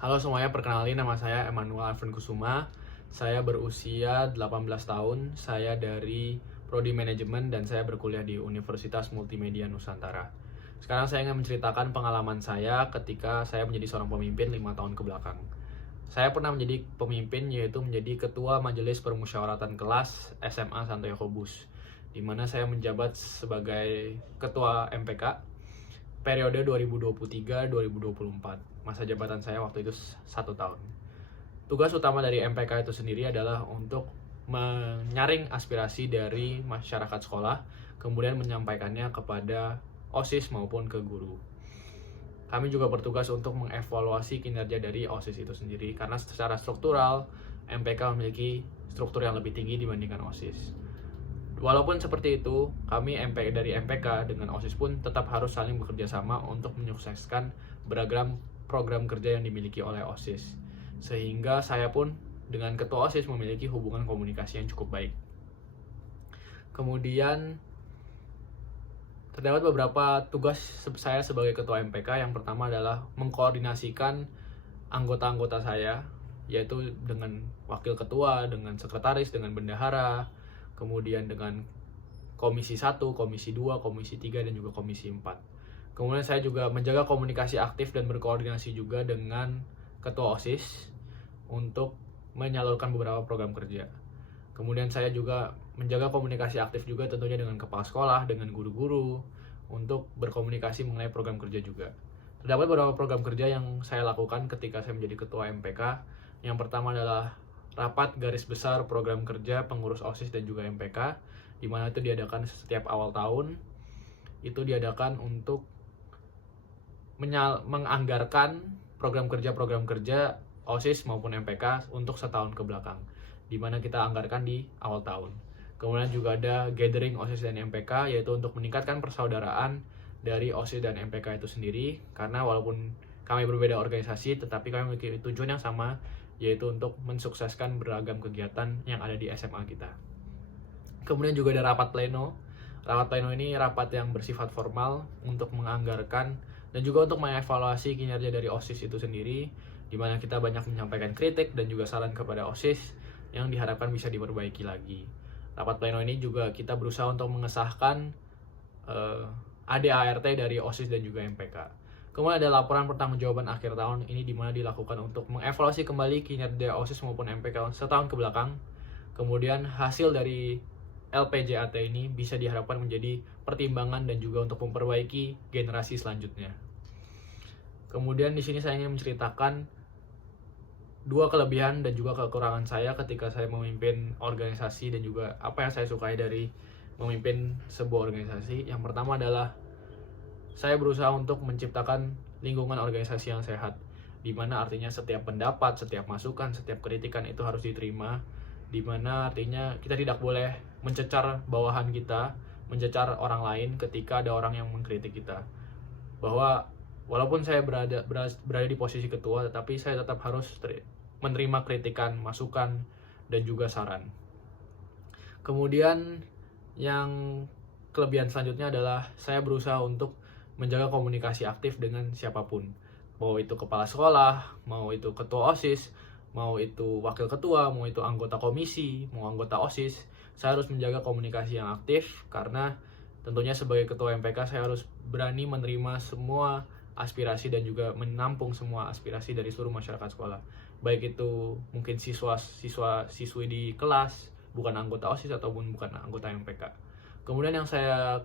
Halo semuanya, perkenalin nama saya Emmanuel Alvin Kusuma. Saya berusia 18 tahun, saya dari Prodi Manajemen dan saya berkuliah di Universitas Multimedia Nusantara. Sekarang saya ingin menceritakan pengalaman saya ketika saya menjadi seorang pemimpin 5 tahun ke belakang. Saya pernah menjadi pemimpin, yaitu menjadi Ketua Majelis Permusyawaratan Kelas SMA Santo Yakobus, di mana saya menjabat sebagai Ketua MPK periode 2023-2024. Masa jabatan saya waktu itu 1 tahun. Tugas utama dari MPK itu sendiri adalah untuk menyaring aspirasi dari masyarakat sekolah, kemudian menyampaikannya kepada OSIS maupun ke guru. Kami juga bertugas untuk mengevaluasi kinerja dari OSIS itu sendiri, karena secara struktural, MPK memiliki struktur yang lebih tinggi dibandingkan OSIS. Walaupun seperti itu, kami dari MPK dengan OSIS pun tetap harus saling bekerja sama untuk menyukseskan beragam program kerja yang dimiliki oleh OSIS. Sehingga saya pun dengan ketua OSIS memiliki hubungan komunikasi yang cukup baik. Kemudian terdapat beberapa tugas saya sebagai ketua MPK. Yang pertama adalah mengkoordinasikan anggota-anggota saya, yaitu dengan wakil ketua, dengan sekretaris, dengan bendahara, kemudian dengan komisi 1, komisi 2, komisi 3, dan juga komisi 4. Kemudian saya juga menjaga komunikasi aktif dan berkoordinasi juga dengan ketua OSIS untuk menyalurkan beberapa program kerja. Kemudian saya juga menjaga komunikasi aktif juga tentunya dengan kepala sekolah, dengan guru-guru, untuk berkomunikasi mengenai program kerja juga. Terdapat beberapa program kerja yang saya lakukan ketika saya menjadi ketua MPK. Yang pertama adalah rapat garis besar program kerja pengurus OSIS dan juga MPK, di mana itu diadakan setiap awal tahun. Itu diadakan untuk menganggarkan program kerja OSIS maupun MPK untuk setahun ke belakang, di mana kita anggarkan di awal tahun. Kemudian juga ada gathering OSIS dan MPK, yaitu untuk meningkatkan persaudaraan dari OSIS dan MPK itu sendiri, karena walaupun kami berbeda organisasi, tetapi kami memiliki tujuan yang sama, yaitu untuk mensukseskan beragam kegiatan yang ada di SMA kita. Kemudian juga ada rapat pleno. Rapat pleno ini rapat yang bersifat formal untuk menganggarkan dan juga untuk mengevaluasi kinerja dari OSIS itu sendiri, di mana kita banyak menyampaikan kritik dan juga saran kepada OSIS yang diharapkan bisa diperbaiki lagi. Rapat pleno ini juga kita berusaha untuk mengesahkan ADART dari OSIS dan juga MPK. Kemudian ada laporan pertanggungjawaban akhir tahun, ini dimana dilakukan untuk mengevaluasi kembali kinerja OSIS maupun MPK setahun ke belakang. Kemudian hasil dari LPJAT ini bisa diharapkan menjadi pertimbangan dan juga untuk memperbaiki generasi selanjutnya. Kemudian di sini saya ingin menceritakan dua kelebihan dan juga kekurangan saya ketika saya memimpin organisasi dan juga apa yang saya sukai dari memimpin sebuah organisasi. Yang pertama adalah saya berusaha untuk menciptakan lingkungan organisasi yang sehat, di mana artinya setiap pendapat, setiap masukan, setiap kritikan itu harus diterima, di mana artinya kita tidak boleh mencecar bawahan kita, mencecar orang lain ketika ada orang yang mengkritik kita. Bahwa walaupun saya berada di posisi ketua, tetapi saya tetap harus menerima kritikan, masukan, dan juga saran. Kemudian yang kelebihan selanjutnya adalah saya berusaha untuk menjaga komunikasi aktif dengan siapapun, mau itu kepala sekolah, mau itu ketua OSIS, mau itu wakil ketua, mau itu anggota komisi, mau anggota OSIS. Saya harus menjaga komunikasi yang aktif, karena tentunya sebagai ketua MPK saya harus berani menerima semua aspirasi dan juga menampung semua aspirasi dari seluruh masyarakat sekolah, baik itu mungkin siswi di kelas, bukan anggota OSIS ataupun bukan anggota MPK. Kemudian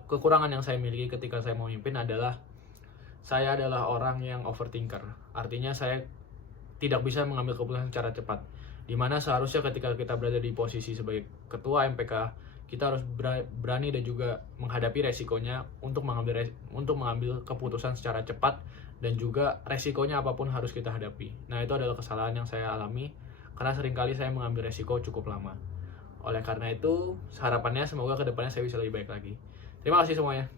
kekurangan yang saya miliki ketika saya memimpin adalah saya adalah orang yang overthinker. Artinya saya tidak bisa mengambil keputusan secara cepat, dimana seharusnya ketika kita berada di posisi sebagai ketua MPK, kita harus berani dan juga menghadapi resikonya untuk mengambil keputusan secara cepat, dan juga resikonya apapun harus kita hadapi. Nah, itu adalah kesalahan yang saya alami, karena seringkali saya mengambil resiko cukup lama. Oleh karena itu, harapannya semoga kedepannya saya bisa lebih baik lagi. Terima kasih semuanya.